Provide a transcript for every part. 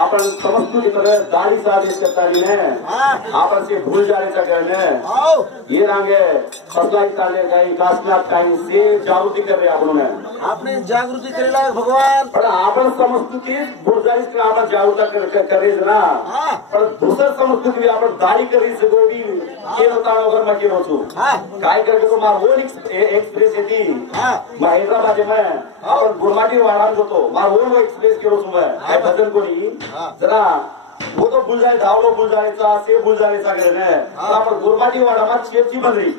आपण समजतो की सगळं दाढी साधे करताना आपण से भूल जाण्याचा करणे ये रांगे सप्लाई चालले काही कासनात काही से जागृती कर रहे आपने जागृती करेला भगवान पण आपण समजतो की भूल जाणीच आपण जागृता करेच ना पण दुसरं समजतो की आपण दाढी करीच गोडी केलं ताळ वगैरे मग केलो छू काय करतो मार ओन एक्सप्रेस येते मग हैदराबाद में आपण गुरमाटी वाढान होतो मार ओन एक्सप्रेस केलो छू काय बदल कोणी जरा वो तो बुलजारी धावलो बुलजारीचा से बुलजारीचा करे आपण गुरमाटी वाडा शेरची बंदरी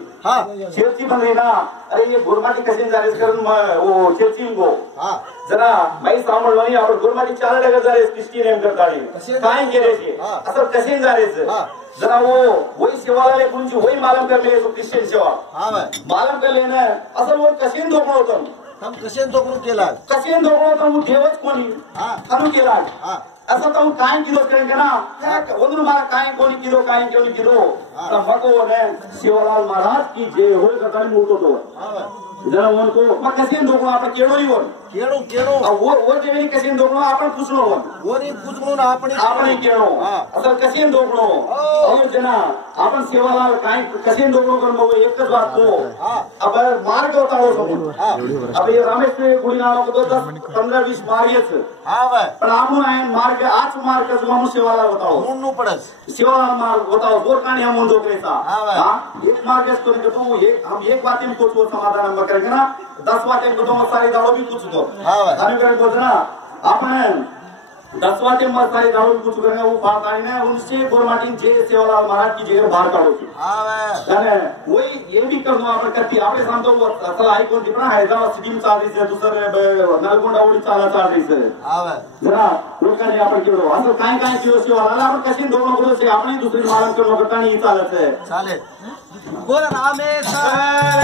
शेरची बंदरी ना अरे ये गुरमाटी कशी जारेस करून वो शेरची गो जरा माई सांभाळलो नाही आपण गुरमाटी 4 टका जारेस किस्ती नेम करताळी काय केले असं कसे जारेस जरा वही सेवाला कोणची वही मालम करले तो ख्रिश्चन सेवा मालम करले ना असं वो कसे धोकणं होतं हम कसे धोकणं केला कसे धोकणं होतं देवच कोणी खानू केला असं तो काय किलो करेंगे ना ಒಂದು मारा काय कोणी किलो मको ने शिवलाल महाराज की जय हो करता मोठो तो जरा उनको मग कसे दोघं आपण केळो वो जेवी कसे दोघं आपण पुसलो वो नहीं पुसलो ना आपण केळो असं कसे दोघं और जना आपण शिवलाल काय कसे दोघं कर मग एकच बात तो अब मार्ग होता हो सब अब ये रमेश गुड़ी नाव को 10-15-20 मार्गच पण आपण आहे मार्ग आज मार्ग मनु शिवलाल बताओ म्हणू पडस शिवलाल मार्ग बताओ जोर काणी हम मुंडो कैसा एक मार्ग तो तो हम एक बात में कुछ समाधान करेंगे ना 10 बातें को तो सारी दाड़ो भी कुछ दो अनुग्रह को ना आपण 10 बातें मत सारी दाड़ो भी कुछ करेंगे वो बात आई ना उनसे गोरमाटी जे सेवालाल महाराज की जगह बाहर काढो हां वही ये भी कर दो आपण करती आपले सांगतो असल आई कोण ती पण हैदराबाद सिटी में चाल रही है दुसरे नलगोंडा उडी चाल रही है जरा लोकांनी आपण केलो असं काय केलो सेवालाल आपण कशी दोन करू से आपण दुसरी मालम करू करता नाही चालत चालेल बोल रामेश्वर